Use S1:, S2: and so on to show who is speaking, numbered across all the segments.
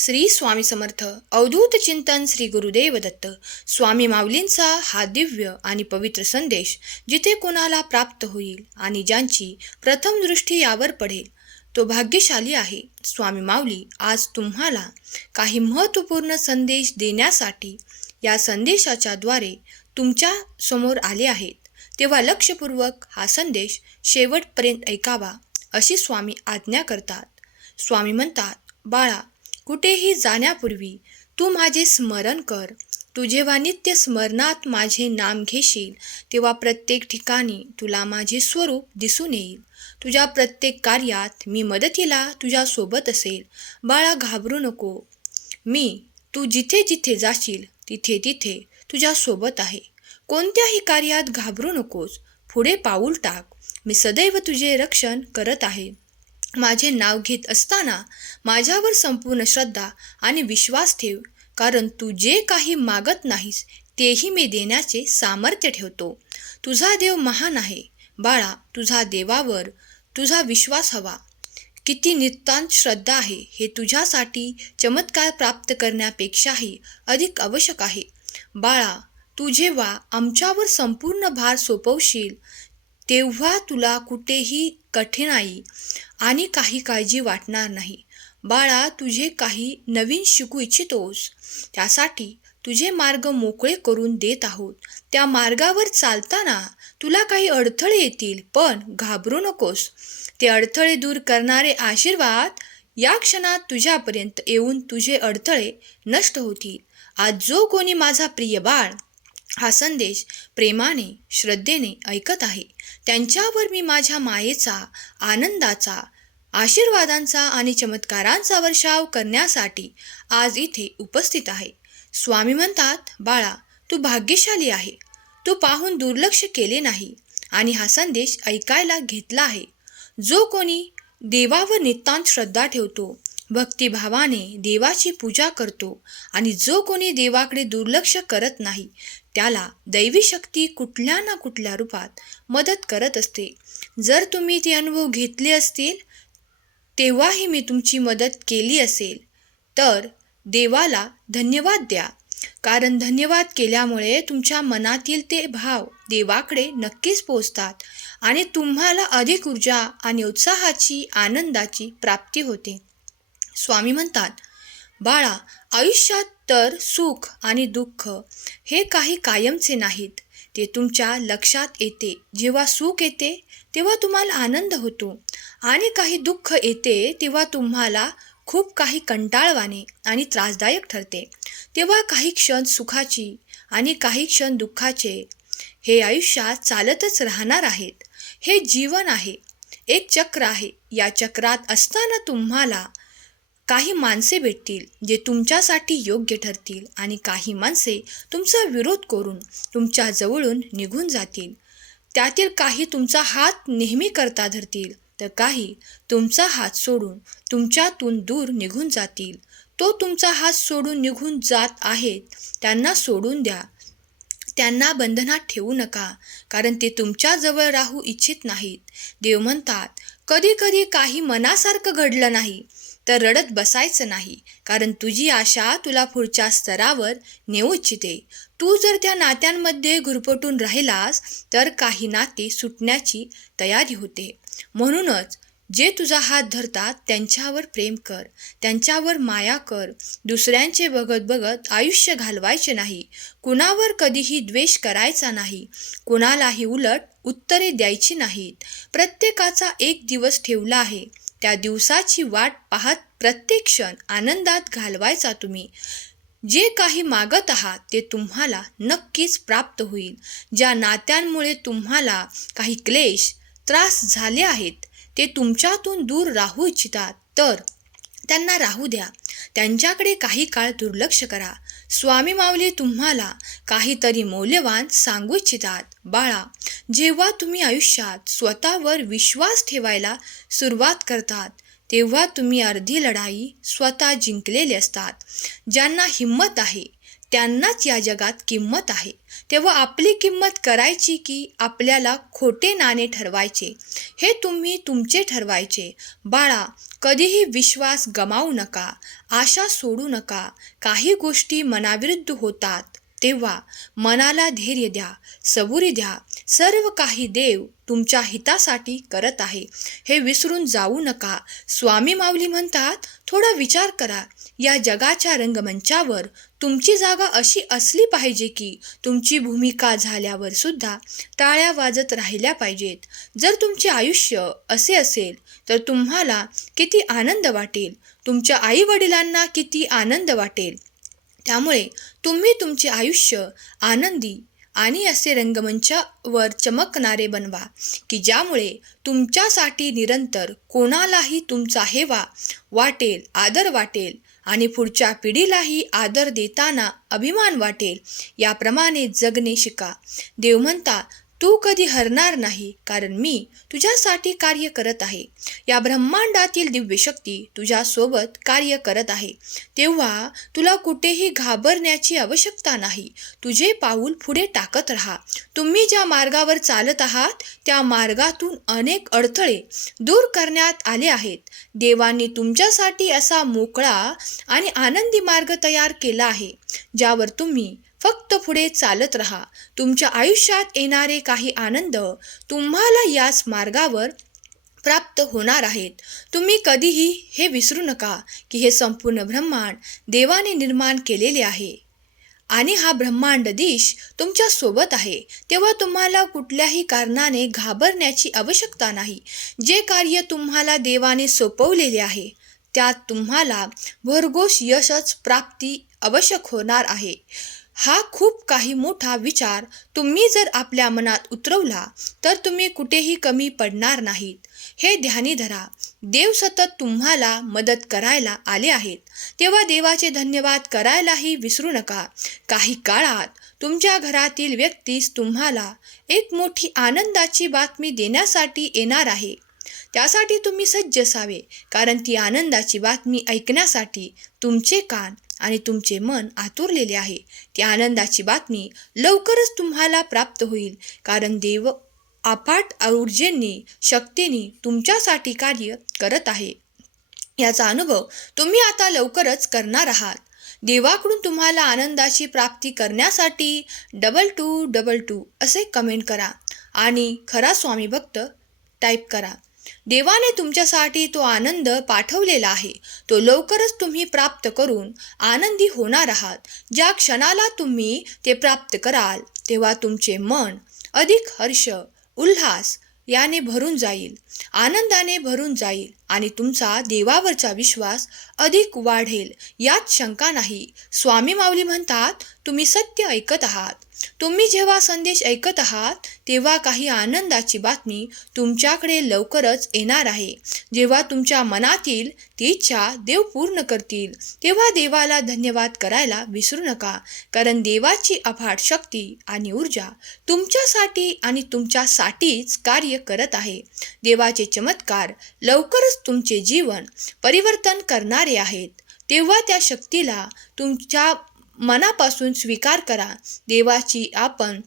S1: श्री स्वामी समर्थ अवधूत चिंतन श्री गुरुदेव दत्त. स्वामी माऊलींचा हा दिव्य आणि पवित्र संदेश जिथे कोणाला प्राप्त होईल आणि ज्यांची प्रथम दृष्टी यावर पडेल तो भाग्यशाली आहे. स्वामी माऊली आज तुम्हाला काही महत्त्वपूर्ण संदेश देण्यासाठी या संदेशाच्या द्वारे तुमच्यासमोर आले आहेत. तेव्हा लक्षपूर्वक हा संदेश शेवटपर्यंत ऐकावा अशी स्वामी आज्ञा करतात. स्वामी म्हणतात बाळा कुठेही जाण्यापूर्वी तू माझे स्मरण कर. तू जेव्हा नित्य स्मरणात माझे नाम घेशील तेव्हा प्रत्येक ठिकाणी तुला माझे स्वरूप दिसून येईल. तुझ्या प्रत्येक कार्यात मी मदतीला तुझ्या सोबत असेल. बाळा घाबरू नको. मी तू जिथे जिथे जाशील तिथे तिथे तुझ्या सोबत आहे. कोणत्याही कार्यात घाबरू नकोस. पुढे पाऊल टाक. मी सदैव तुझे रक्षण करत आहे. माझे नाव घेत असताना माझ्यावर संपूर्ण श्रद्धा आणि विश्वास ठेव कारण तू जे काही मागत नाहीस तेही मी देण्याचे सामर्थ्य ठेवतो. तुझा देव महान आहे. बाळा तुझा देवावर तुझा विश्वास हवा. किती नितांत श्रद्धा आहे हे तुझ्यासाठी चमत्कार प्राप्त करण्यापेक्षाही अधिक आवश्यक आहे. बाळा तू जेव्हा आमच्यावर संपूर्ण भार सोपवशील तेव्हा तुला कुठेही कठीणाई आणि काही काळजी वाटणार नाही. बाळा तुझे काही नवीन शिकू इच्छितोस. त्यासाठी तुझे मार्ग मोकळे करून देत आहोत. त्या मार्गावर चालताना तुला काही अडथळे येतील पण घाबरू नकोस. ते अडथळे दूर करणारे आशीर्वाद या क्षणात तुझ्यापर्यंत येऊन तुझे अडथळे नष्ट होतील. आज जो कोणी माझा प्रिय बाळ हा संदेश प्रेमाने श्रद्धेने ऐकत आहे. त्यांच्यावर मी माझ्या मायेचा आनंदाचा आशीर्वादांचा आणि चमत्कारांचा वर्षाव करण्यासाठी आज इथे उपस्थित आहे. स्वामी म्हणतात बाळा तू भाग्यशाली आहे. तू पाहून दुर्लक्ष केले नाही आणि हा संदेश ऐकायला घेतला आहे. जो कोणी देवावर नितांत श्रद्धा ठेवतो भक्तिभावाने देवाची पूजा करतो आणि जो कोणी देवाकडे दुर्लक्ष करत नाही त्याला दैवी शक्ती कुठल्या ना कुठल्या रूपात मदत करत असते. जर तुम्ही ते अनुभव घेतले असतील तेव्हाही मी तुमची मदत केली असेल. तर देवाला धन्यवाद द्या. कारण धन्यवाद केल्यामुळे तुमच्या मनातील ते भाव देवाकडे नक्कीच पोचतात आणि तुम्हाला अधिक ऊर्जा आणि उत्साहाची आनंदाची प्राप्ती होते. स्वामी म्हणतात बाळा आयुष्यात तर सुख आणि दुःख हे काही कायमचे नाहीत. ते तुमच्या लक्षात येते. जेव्हा सुख येते तेव्हा तुम्हाला आनंद होतो. आणि काही दुःख येते तेव्हा तुम्हाला खूप काही कंटाळवाणे आणि त्रासदायक ठरते. तेव्हा काही क्षण सुखाची आणि काही क्षण दुःखाचे हे आयुष्यात चालतच राहणार आहेत. हे जीवन आहे. एक चक्र आहे. या चक्रात असताना तुम्हाला काही माणसे भेटतील जे तुमच्यासाठी योग्य ठरतील आणि काही माणसे तुमचा विरोध करून तुमच्या जवळून निघून जातील. त्यातील काही तुमचा हात नेहमी करता धरतील तर काही तुमचा हात सोडून तुमच्यातून दूर निघून जातील. तो तुमचा हात सोडून निघून जात आहेत त्यांना सोडून द्या. त्यांना बंधनात ठेवू नका कारण ते तुमच्याजवळ राहू इच्छित नाहीत. देव म्हणतात कधी कधी काही मनासारखं घडलं नाही तर रडत बसायचं नाही कारण तुझी आशा तुला पुढच्या स्तरावर नेऊ इच्छिते. तू जर त्या नात्यांमध्ये घुरपटून राहिलास तर काही नाते सुटण्याची तयारी होते. म्हणूनच जे तुझा हात धरतात त्यांच्यावर प्रेम कर. त्यांच्यावर माया कर. दुसऱ्यांचे बघत बघत आयुष्य घालवायचे नाही. कुणावर कधीही द्वेष करायचा नाही. कुणालाही उलट उत्तरे द्यायची नाहीत. प्रत्येकाचा एक दिवस ठेवला आहे. त्या दिवसाची वाट पाहत प्रत्येक क्षण आनंदात घालवायचा तुम्ही. जे काही मागत आहात ते तुम्हाला नक्कीच प्राप्त होईल. ज्या नात्यांमुळे तुम्हाला काही क्लेश त्रास झाले आहेत ते तुमच्यातून दूर राहू इच्छितात. तर त्यांना राहू द्या. त्यांच्याकडे काही काळ दुर्लक्ष करा. स्वामी माऊली तुम्हाला काहीतरी मौल्यवान सांगू इच्छितात. बाळा जेव्हा तुम्ही आयुष्यात स्वतःवर विश्वास ठेवायला सुरुवात करतात तेव्हा तुम्ही अर्धी लढाई स्वतः जिंकलेले असतात. ज्यांना हिंमत आहे त्यांनाच या जगात किंमत आहे. तेव्हा आपली किंमत करायची की आपल्याला खोटे नाणे ठरवायचे. हे तुम्ही तुमचे ठरवायचे. बाळा कधीही विश्वास गमावू नका आशा सोडू नका. काही गोष्टी मनाविरुद्ध होतात. तेव्हा मनाला धैर्य द्या सबुरी द्या सर्व काही देव तुमच्या हितासाठी करत आहे. हे विसरून जाऊ नका. स्वामी माऊली म्हणतात थोडा विचार करा. या जगाच्या रंगमंचावर तुमची जागा अशी असली पाहिजे की तुमची भूमिका झाल्यावर सुद्धा टाळ्या वाजत राहिल्या पाहिजेत. जर तुमचे आयुष्य असे असेल तर तुम्हाला किती आनंद वाटेल. तुमच्या आईवडिलांना किती आनंद वाटेल. त्यामुळे तुम्ही तुमचे आयुष्य आनंदी आणि असे रंगमंचावर चमकणारे बनवा की ज्यामुळे तुमच्यासाठी निरंतर कोणालाही तुमचा हेवा वाटेल आदर वाटेल आणि पुढच्या पिढीलाही आदर देताना अभिमान वाटेल याप्रमाणे जगणे शिका. देव म्हणता तू कधी हरणार नाही कारण मी तुझ्यासाठी कार्य करत आहे. या ब्रह्मांडातील दिव्य शक्ती तुझ्यासोबत कार्य करत आहे. तेव्हा तुला कुठेही घाबरण्याची आवश्यकता नाही. तुझे पाऊल पुढे टाकत राहा. तुम्ही ज्या मार्गावर चालत आहात त्या मार्गातून अनेक अडथळे दूर करण्यात आले आहेत. देवांनी तुमच्यासाठी असा मोकळा आणि आनंदी मार्ग तयार केला आहे ज्यावर तुम्ही फक्त पुढे चालत राहा. तुमच्या आयुष्यात येणारे काही आनंद तुम्हाला याच मार्गावर प्राप्त होणार आहेत. तुम्ही कधीही हे विसरू नका की हे संपूर्ण ब्रह्मांड देवाने निर्माण केलेले आहे. आणि हा ब्रह्मांड दिश तुमच्यासोबत आहे. तेव्हा तुम्हाला कुठल्याही कारणाने घाबरण्याची आवश्यकता नाही. जे कार्य तुम्हाला देवाने सोपवलेले आहे त्यात तुम्हाला भरघोस यशच प्राप्ती आवश्यक होणार आहे. हा खूप काही मोठा विचार तुम्ही जर आपल्या मनात उतरवला तर तुम्ही कुठेही कमी पडणार नाहीत. हे ध्यानी धरा. देव सतत तुम्हाला मदत करायला आले आहेत. तेव्हा देवाचे धन्यवाद करायलाही विसरू नका. काही काळात तुमच्या घरातील व्यक्तीस तुम्हाला एक मोठी आनंदाची बातमी देण्यासाठी येणार आहे. त्यासाठी तुम्ही सज्ज असावे कारण ती आनंदाची बातमी ऐकण्यासाठी तुमचे कान आणि तुमचे मन आतुरलेले आहे. ती आनंदाची बातमी लवकरच तुम्हाला प्राप्त होईल. कारण देव अफाट ऊर्जेने शक्तीने तुमच्यासाठी कार्य करत आहे. याचा अनुभव तुम्ही आता लवकरच करणार आहात. देवाकडून तुम्हाला आनंदाची प्राप्ती करण्यासाठी डबल टू डबल टू असे कमेंट करा. आणि खरा स्वामी भक्त टाईप करा. देवाने तुमच्यासाठी तो आनंद पाठवलेला आहे. तो लवकरच तुम्ही प्राप्त करून आनंदी होणार आहात. ज्या क्षणाला तुम्ही ते प्राप्त कराल तेव्हा तुमचे मन अधिक हर्ष उल्हास याने भरून जाईल. आनंदाने भरून जाईल आणि तुमचा देवावरचा विश्वास अधिक वाढेल. यात शंका नाही. स्वामी माऊली म्हणतात तुम्ही सत्य ऐकत आहात. तुम्ही जेव्हा संदेश ऐकत आहात तेव्हा काही आनंदाची बातमी तुमच्याकडे लवकरच येणार आहे. जेव्हा तुमच्या मनातील ती इच्छा देव पूर्ण करतील तेव्हा देवाला धन्यवाद करायला विसरू नका. कारण देवाची अफाट शक्ती आणि ऊर्जा तुमच्यासाठी आणि तुमच्यासाठीच कार्य करत आहे. देवाचे चमत्कार लवकरच तुमचे जीवन परिवर्तन करणारे आहेत. तेव्हा त्या शक्तीला तुमच्या मनापासून स्वीकार करा. देवाची आपण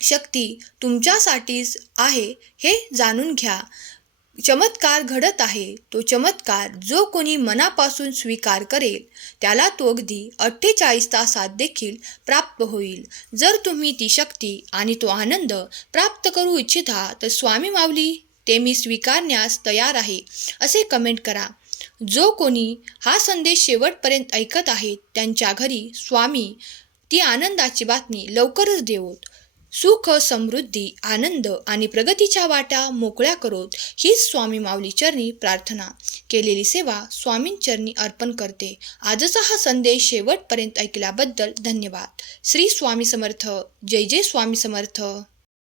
S1: शक्ती तुमच्यासाठीच आहे हे जाणून घ्या. चमत्कार घडत आहे. तो चमत्कार जो कोणी मनापासून स्वीकार करेल त्याला तो अगदी अठ्ठेचाळीस तासात देखील प्राप्त होईल. जर तुम्ही ती शक्ती आणि तो आनंद प्राप्त करू इच्छिता तर स्वामी माऊली ते मी स्वीकारण्यास तयार आहे असे कमेंट करा. जो कोणी हा संदेश शेवटपर्यंत ऐकत आहेत त्यांच्या घरी स्वामी ती आनंदाची बातमी लवकरच देवोत. सुख समृद्धी आनंद आणि प्रगतीच्या वाटा मोकळ्या करोत हीच स्वामी माऊली चरणी प्रार्थना. केलेली सेवा स्वामींचरणी अर्पण करते. आजचा हा संदेश शेवटपर्यंत ऐकल्याबद्दल धन्यवाद. श्री स्वामी समर्थ. जय जय स्वामी समर्थ.